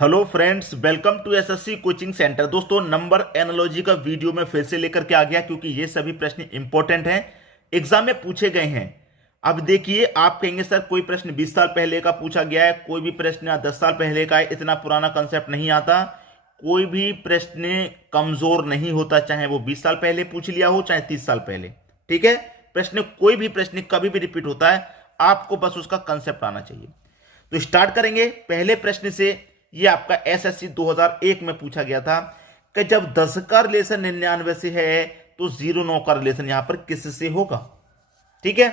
Hello friends, welcome to SSC coaching centre. दोस्तों, number analogy का video में फिर से लेकर के आ गया क्योंकि ये सभी प्रश्न इंपॉर्टेंट हैं, एग्जाम में पूछे गए हैं। अब देखिए, आप कहेंगे सर कोई प्रश्न 20 साल पहले का पूछा गया है, कोई भी प्रश्न 10 साल पहले का है, इतना पुराना कंसेप्ट नहीं आता। कोई भी प्रश्न कमजोर नहीं होता, चाहे वो 20 साल पहले पूछ लिया हो चाहे 30 साल पहले। ठीक है, प्रश्न कोई भी प्रश्न कभी भी रिपीट होता है, आपको बस उसका कंसेप्ट आना चाहिए। तो स्टार्ट करेंगे पहले प्रश्न से। ये आपका एसएससी 2001 में पूछा गया था कि जब 10 का रिलेशन 99 से है तो 09 का रिलेशन यहां पर किससे होगा। ठीक है,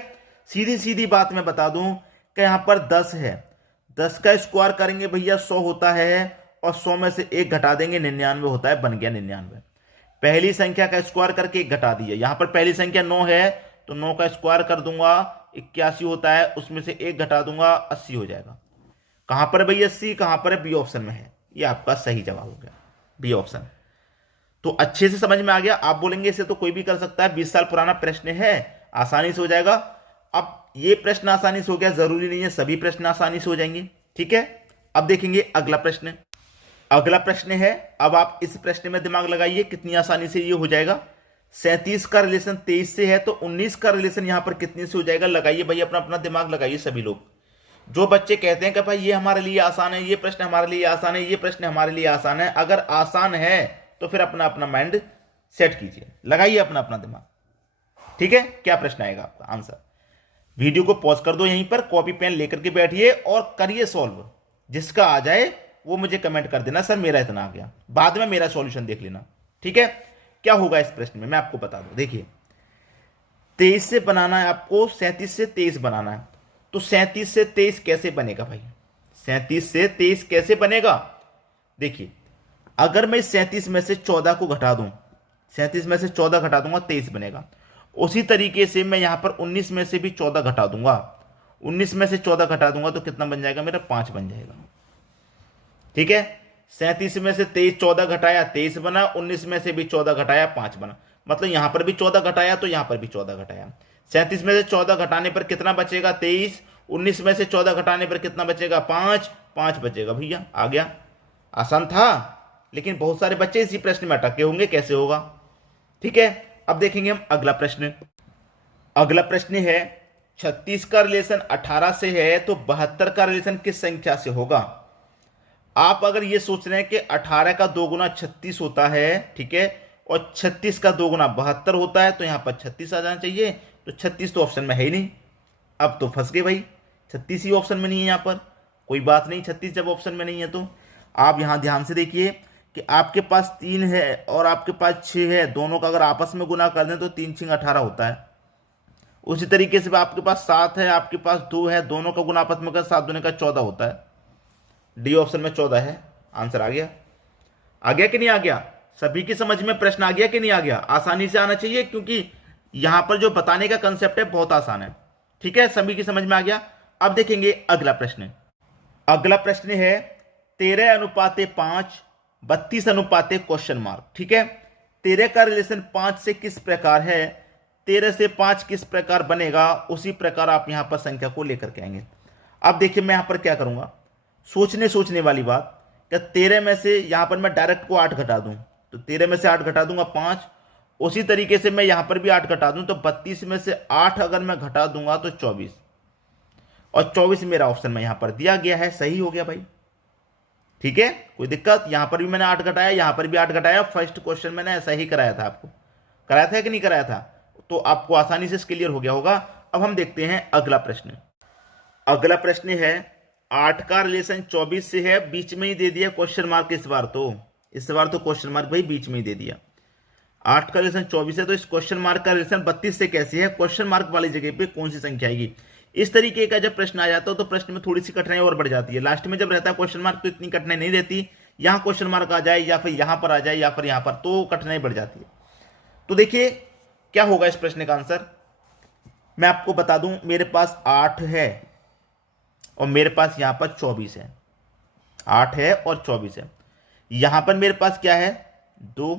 सीधी सीधी बात मैं बता दूं कि यहां पर 10 है, 10 का स्क्वायर करेंगे भैया 100 होता है, और 100 में से एक घटा देंगे 99 होता है, बन गया 99। पहली संख्या का स्क्वायर करके एक घटा दिया, यहां पर पहली संख्या 9 है तो 9 का स्क्वायर कर दूंगा 81 होता है, उसमें से एक घटा दूंगा 80 हो जाएगा। कहां पर भाई 80, कहां पर है, बी ऑप्शन में है। ये आपका सही जवाब हो गया, बी ऑप्शन। तो अच्छे से समझ में आ गया। आप बोलेंगे इसे तो कोई भी कर सकता है, 20 साल पुराना प्रश्न है, आसानी से हो जाएगा। अब ये प्रश्न आसानी से हो गया, जरूरी नहीं है सभी प्रश्न आसानी से हो जाएंगे। ठीक है, अब देखेंगे अगला प्रश्न। अगला प्रश्न है, अब आप इस प्रश्न में दिमाग लगाइए कितनी आसानी से ये हो जाएगा। 37 का रिलेशन 23 से है तो 19 का रिलेशन यहां पर कितने से हो जाएगा। लगाइए भाई, अपना अपना दिमाग लगाइए सभी लोग। जो बच्चे कहते हैं कि भाई ये हमारे लिए आसान है, ये प्रश्न हमारे लिए आसान है, ये प्रश्न हमारे लिए आसान है, अगर आसान है तो फिर अपना अपना माइंड सेट कीजिए, लगाइए अपना अपना दिमाग। ठीक है, क्या प्रश्न आएगा आपका आंसर। वीडियो को पॉज कर दो, यहीं पर कॉपी पेन लेकर के बैठिए और करिए सॉल्व। जिसका आ जाए वो मुझे कमेंट कर देना, सर मेरा इतना आ गया, बाद में मेरा सॉल्यूशन देख लेना। ठीक है, क्या होगा इस प्रश्न में मैं आपको बता दूं। देखिए, 23 से बनाना है आपको, 37 से 23 बनाना है। तो 37 से 23 कैसे बनेगा भाई, 37 से 23 कैसे बनेगा। देखिए, अगर मैं 37 में से 14 को घटा दूं, 37 में से 14 घटा दूंगा 23 बनेगा। उसी तरीके से मैं यहां पर 19 में से भी 14 घटा दूंगा, 19 में से 14 घटा दूंगा तो कितना बन जाएगा मेरा, 5 बन जाएगा। ठीक है, 37 में से 23 14 घटाया 23 बना, 19 में से भी 14 घटाया 5 बना। मतलब यहां पर भी 14 घटाया तो यहां पर भी 14 घटाया। 37 में से 14 घटाने पर कितना बचेगा, 23। 19 में से 14 घटाने पर कितना बचेगा, 5। 5 बचेगा भैया, आ गया। आसान था, लेकिन बहुत सारे बच्चे इसी प्रश्न में अटके होंगे, कैसे होगा। ठीक है, अब देखेंगे हम अगला प्रश्न। अगला प्रश्न है, 36 का रिलेशन 18 से है तो 72 का रिलेशन किस संख्या से होगा। आप अगर ये सोच रहे हैं कि 18 का 2 गुना 36 होता है, ठीक है, और 36 का 2 गुना 72 होता है, तो यहां पर 36 आ जाना चाहिए। तो 36 तो ऑप्शन में है ही नहीं, अब तो फंस गए भाई, 36 ही ऑप्शन में नहीं है यहां पर। कोई बात नहीं, 36 जब ऑप्शन में नहीं है तो आप यहां ध्यान से देखिए कि आपके पास 3 है और आपके पास 6 है, दोनों का अगर आपस में गुना कर दें तो 3 6 18 होता है। उसी तरीके से आपके पास 7 है, आपके पास 2 है, दोनों का गुना आपस में कर 7 दूनी का 14 होता है। डी ऑप्शन में 14 है, आंसर आ गया। आ गया कि नहीं आ गया, सभी की समझ में प्रश्न आ गया कि नहीं आ गया। आसानी से आना चाहिए क्योंकि यहां पर जो बताने का कंसेप्ट है बहुत आसान है। ठीक है, सभी की समझ में आ गया। अब देखेंगे अगला प्रश्न। अगला प्रश्न है 13:5, 32:? ठीक है, 13 का रिलेशन 5 से किस प्रकार है, 13 से 5 किस प्रकार बनेगा, उसी प्रकार आप यहां पर संख्या को लेकर के आएंगे। अब देखिए, मैं यहां पर क्या करूंगा, सोचने वाली बात। क्या 13 में से यहां पर मैं डायरेक्ट को 8 घटा दूं, तो 13 में से 8 घटा दूंगा 5। उसी तरीके से मैं यहां पर भी 8 घटा दूं तो 32 में से 8 अगर मैं घटा दूंगा तो 24, और 24 मेरा ऑप्शन में यहां पर दिया गया है, सही हो गया भाई। ठीक है, कोई दिक्कत, यहां पर भी मैंने 8 घटाया, यहां पर भी 8 घटाया। फर्स्ट क्वेश्चन मैंने ऐसा ही कराया था, आपको कराया था कि नहीं कराया था, तो आपको आसानी से क्लियर हो गया होगा। अब हम देखते हैं अगला प्रश्न। अगला प्रश्न है 8 का रिलेशन 24 से है, बीच में ही दे दिया क्वेश्चन मार्क। इस बार तो क्वेश्चन मार्क भाई बीच में ही दे दिया। 8 का रिलेशन 24 है तो इस क्वेश्चन मार्क का रिलेशन 32 से कैसे है, क्वेश्चन मार्क वाली जगह पे कौन सी संख्या आएगी। इस तरीके का जब प्रश्न आ जाता है तो प्रश्न में थोड़ी सी कठिनाई और बढ़ जाती है। लास्ट में जब रहता है क्वेश्चन मार्क तो इतनी कठिनाई नहीं रहती, यहां क्वेश्चन मार्क आ जाए या फिर यहां पर आ जाए या फिर यहां पर, तो कठिनाई बढ़ जाती है। तो देखिए क्या होगा इस प्रश्न का आंसर, मैं आपको बता दूं। मेरे पास 8 है और मेरे पास यहां पर 24 है, 8 है और 24 है। यहां पर मेरे पास क्या है, 2,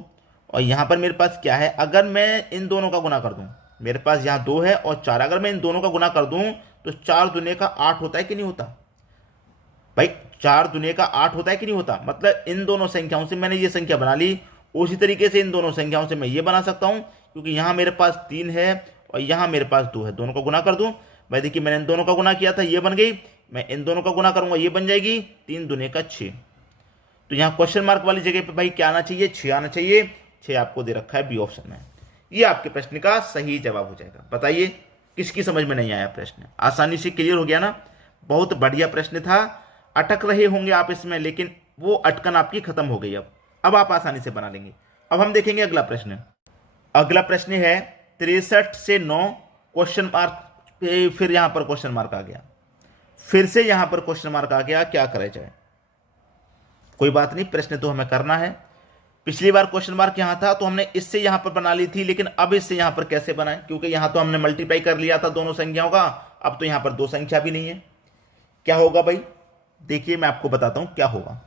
और यहां पर मेरे पास क्या है। अगर मैं इन दोनों का गुना कर दूं, मेरे पास यहां 2 है और 4, अगर मैं इन दोनों का गुना कर दूं तो 4 दूने का 8 होता है कि नहीं होता भाई। 4 दुनिया का 8 होता है कि नहीं होता, मतलब इन दोनों संख्याओं से मैंने ये संख्या बना ली, उसी तरीके से इन दोनों संख्याओं से मैं ये बना सकता हूं, क्योंकि यहां मेरे पास 3 है और यहां मेरे पास 2 है, दोनों को गुना कर दूं। भाई देखिए मैंने इन दोनों का गुना किया था, ये बन गई, मैं इन दोनों का गुना करूंगा, ये बन जाएगी 3 दुनिया का 6। तो यहाँ क्वेश्चन मार्क वाली जगह पे भाई क्या आना चाहिए, 6 आना चाहिए। 6 आपको दे रखा है बी ऑप्शन में। ये आपके प्रश्न का सही जवाब हो जाएगा। बताइए किसकी समझ में नहीं आया प्रश्न, आसानी से क्लियर हो गया ना। बहुत बढ़िया प्रश्न था, अटक रहे होंगे आप इसमें, लेकिन वो अटकन आपकी खत्म हो गई। अब आप आसानी से बना लेंगे। अब हम देखेंगे अगला प्रश्न। अगला प्रश्न है 63 से 9 क्वेश्चन मार्क, फिर यहां पर क्वेश्चन मार्क आ गया, फिर से यहां पर क्वेश्चन मार्क आ गया, क्या करा जाए। कोई बात नहीं, प्रश्न तो हमें करना है। पिछली बार क्वेश्चन मार्क यहां था तो हमने इससे यहां पर बना ली थी, लेकिन अब इससे यहां पर कैसे बनाएं, क्योंकि यहां तो हमने मल्टीप्लाई कर लिया था दोनों संख्याओं का, अब तो यहां पर दो संख्या भी नहीं है। क्या होगा भाई, देखिए मैं आपको बताता हूं क्या होगा।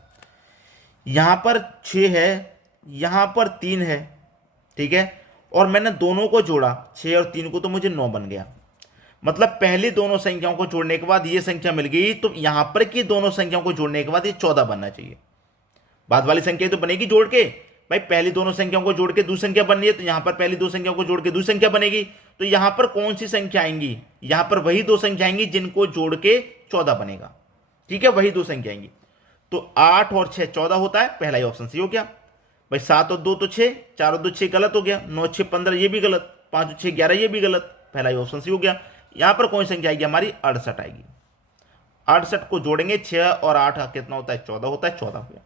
यहां पर 6 है, यहां पर 3 है, ठीक है, और मैंने दोनों को जोड़ा 6 और 3 को, तो मुझे 9 बन गया। मतलब पहली दोनों संख्याओं को जोड़ने के बाद ये संख्या मिल गई, तो यहां पर की दोनों संख्याओं को जोड़ने के बाद ये 14 बनना चाहिए। बाद वाली संख्या तो बनेगी जोड़ के, भाई पहली दोनों संख्याओं को जोड़ के दूसरी संख्या बन रही है, तो यहां पर पहली दो संख्याओं को जोड़ के दूसरी संख्या बनेगी। तो यहां पर कौन सी संख्या आएंगी, यहां पर वही दो संख्या आएंगी जिनको जोड़ के 14 बनेगा, ठीक है, वही दो संख्या आएंगी। तो 8 और 6 14 होता है, पहला ही ऑप्शन सही हो गया। भाई 7 और 2 तो 6, 4 और 2 6 गलत हो गया, 9 6 15 ये भी गलत, 5 और 6 11 ये भी गलत, पहला ही ऑप्शन सही हो गया। यहां पर कौन सी संख्या आएगी हमारी, 68 आएगी। 68 को जोड़ेंगे, 6 और 8 कितना होता है, 14 होता है, 14 हो गया,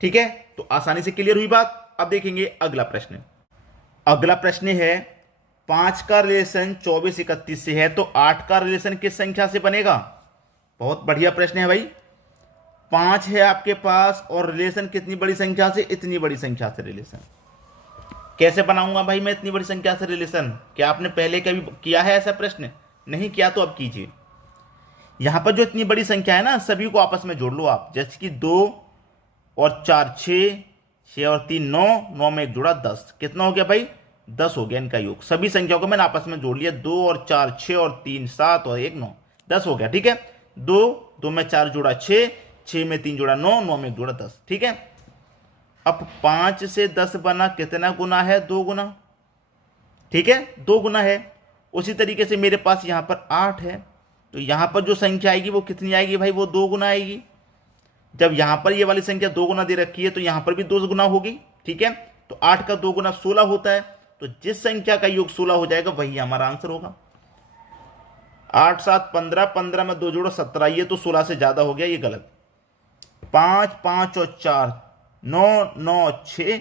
ठीक है। तो आसानी से क्लियर हुई बात। अब देखेंगे अगला प्रश्न। अगला प्रश्न है 5 का रिलेशन 24 31 से है, तो 8 का रिलेशन किस संख्या से बनेगा। बहुत बढ़िया प्रश्न है भाई। 5 है आपके पास और रिलेशन कितनी बड़ी संख्या से, इतनी बड़ी संख्या से रिलेशन। कैसे बनाऊंगा भाई मैं इतनी बड़ी संख्या से रिलेशन, क्या आपने पहले कभी किया है ऐसा प्रश्न, नहीं किया तो अब कीजिए। यहां पर जो इतनी बड़ी संख्या है ना, सभी को आपस में जोड़ लो आप, जैसे कि 2 और 4 6, 6 और 3 9, 9 में एक जुड़ा 10, कितना हो गया भाई, 10 हो गया इनका योग। सभी संख्याओं को मैंने आपस में जोड़ लिया, 2 और 4 6 और 3 7 और 1 9, 10 हो गया, ठीक है। 2 में 4 जुड़ा 6, 6 में 3 जुड़ा 9, 9 में एक जुड़ा 10, ठीक है। अब 5 से 10 बना, कितना गुना है, 2 गुना, ठीक है, 2 गुना है। उसी तरीके से मेरे पास यहां पर 8 है, तो यहां पर जो संख्या आएगी वो कितनी आएगी भाई, वो 2 गुना आएगी। जब यहां पर ये वाली संख्या 2 गुना दे रखी है, तो यहां पर भी 2 गुना होगी, ठीक है। तो 8 का 2 गुना 16 होता है, तो जिस संख्या का योग 16 हो जाएगा वही हमारा आंसर होगा। 8 7 15, 15 में 2 जोड़ो 17, ये तो 16 से ज्यादा हो गया, ये गलत। 5 5 और 4 9 9 6,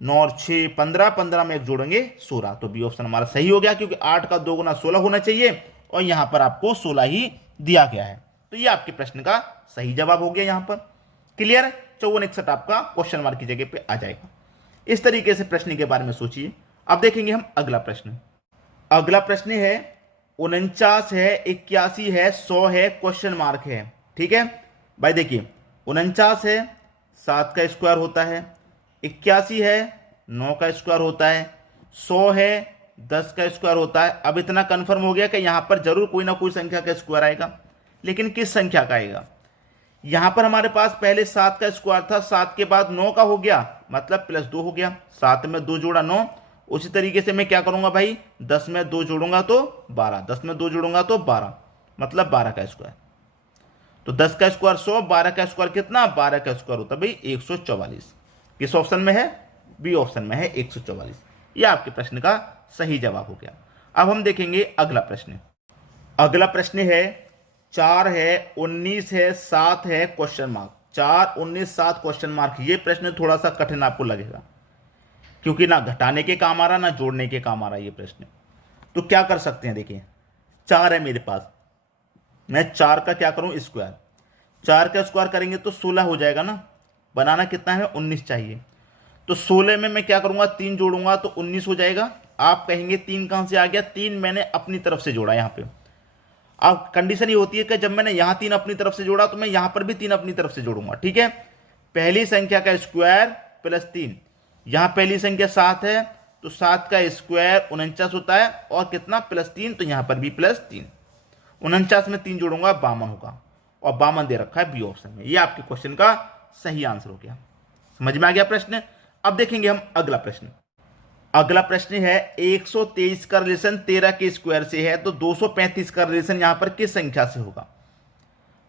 9 और 6 15, 15 में एक जोड़ेंगे 16, तो बी ऑप्शन हमारा सही हो गया, क्योंकि 8 का 2 गुना 16 होना चाहिए और यहां पर आपको 16 ही दिया गया है। तो ये आपके प्रश्न का सही जवाब हो गया। यहां पर क्लियर है, 54 61 आपका क्वेश्चन मार्क की जगह पे आ जाएगा। इस तरीके से प्रश्न के बारे में सोचिए। अब देखेंगे हम अगला प्रश्न। अगला प्रश्न है 49 है, 81 है, 100 है, क्वेश्चन मार्क है, ठीक है भाई। देखिए 49 है, 7 का स्क्वायर होता है, 81 है, 9 का स्क्वायर होता है, 100 है, 10 का स्क्वायर होता है। अब इतना कंफर्म हो गया कि यहां पर जरूर कोई ना कोई संख्या का स्क्वायर आएगा, लेकिन किस संख्या का आएगा। यहां पर हमारे पास पहले 7 का स्क्वायर था, 7 के बाद 9 का हो गया, मतलब +2 हो गया, 7 में 2 जोड़ा 9। उसी तरीके से मैं क्या करूंगा भाई, 10 में 2 जोड़ूंगा तो 12, 10 में 2 जोड़ूंगा तो 12, मतलब 12 का स्क्वायर। तो 10 का स्क्वायर 100, 12 का स्क्वायर कितना, 12 का स्क्वायर होता है भाई 144। किस ऑप्शन में है, बी ऑप्शन में है 144। यह आपके प्रश्न का सही जवाब हो गया। अब हम देखेंगे अगला प्रश्न। अगला प्रश्न है 4 है, 19 है, 7 है, क्वेश्चन मार्क। 4 19 7 question mark. ये प्रश्न थोड़ा सा कठिन आपको लगेगा, क्योंकि ना घटाने के काम आ रहा ना जोड़ने के काम आ रहा ये प्रश्न। तो क्या कर सकते हैं, देखिए 4 है मेरे पास, मैं 4 का क्या करूं, स्क्वायर। 4 का स्क्वायर करेंगे तो 16 हो जाएगा ना, बनाना कितना है, 19 चाहिए। तो 16 में मैं क्या करूंगा, 3 जोड़ूंगा तो 19 हो जाएगा। आप कहेंगे 3 कहां से आ गया, 3 मैंने अपनी तरफ से जोड़ा यहां पे। अब कंडीशन ये होती है कि जब मैंने यहां 3 अपनी तरफ से जोड़ा तो मैं यहां पर भी 3 अपनी तरफ से जोड़ूंगा, ठीक है। पहली संख्या का स्क्वायर +3, यहां पहली संख्या 7 है, तो 7 का स्क्वायर 49 होता है, और कितना +3, तो यहां पर भी +3। 49 में 3 जोड़ूंगा 52 होगा, और 52 दे रखा है बी ऑप्शन में। ये आपके क्वेश्चन का सही आंसर हो गया। समझ में आ गया प्रश्न। अब देखेंगे हम अगला प्रश्न। अगला प्रश्न है 123 का रिलेशन 13 के स्क्वायर से है, तो 235 का रिलेशन यहां पर किस संख्या से होगा।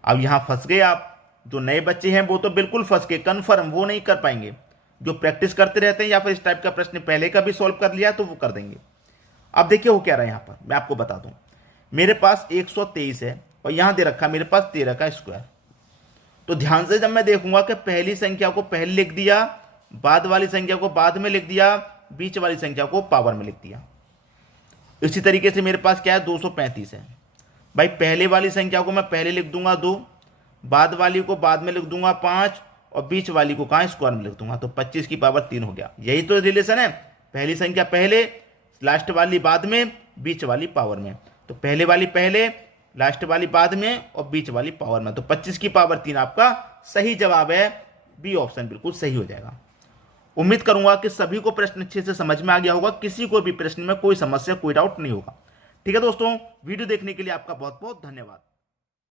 अब यहां फंस गए आप। जो नए बच्चे हैं वो तो बिल्कुल फंस गए, कन्फर्म, वो नहीं कर पाएंगे। जो प्रैक्टिस करते रहते हैं या फिर इस टाइप का प्रश्न पहले का भी सॉल्व कर लिया तो वो कर देंगे। अब देखिए वो क्या रहा है यहां पर, मैं आपको बता दूं। मेरे पास 123 है और यहां दे रखा है मेरे पास 13 का स्क्वायर। तो ध्यान से जब मैं देखूंगा कि पहली संख्या को पहले लिख दिया, बाद वाली संख्या को बाद में लिख दिया, बीच वाली संख्या को पावर में लिख दिया। इसी तरीके से मेरे पास क्या है 235 है। भाई पहले वाली संख्या को मैं पहले लिख दूंगा 2, बाद वाली को बाद में लिख दूंगा 5 और बीच वाली को कहां स्क्वायर में लिख दूंगा, तो 25 की पावर 3 हो गया। यही तो रिलेशन है, पहली संख्या पहले, लास्ट वाली बाद में, बीच वाली पावर में। तो पहले वाली पहले, लास्ट वाली बाद में और बीच वाली पावर में। तो 25 की पावर 3 आपका सही जवाब है, बी ऑप्शन बिल्कुल सही हो जाएगा। उम्मीद करूंगा कि सभी को प्रश्न अच्छे से समझ में आ गया होगा, किसी को भी प्रश्न में कोई समस्या कोई डाउट नहीं होगा। ठीक है दोस्तों, वीडियो देखने के लिए आपका बहुत बहुत धन्यवाद।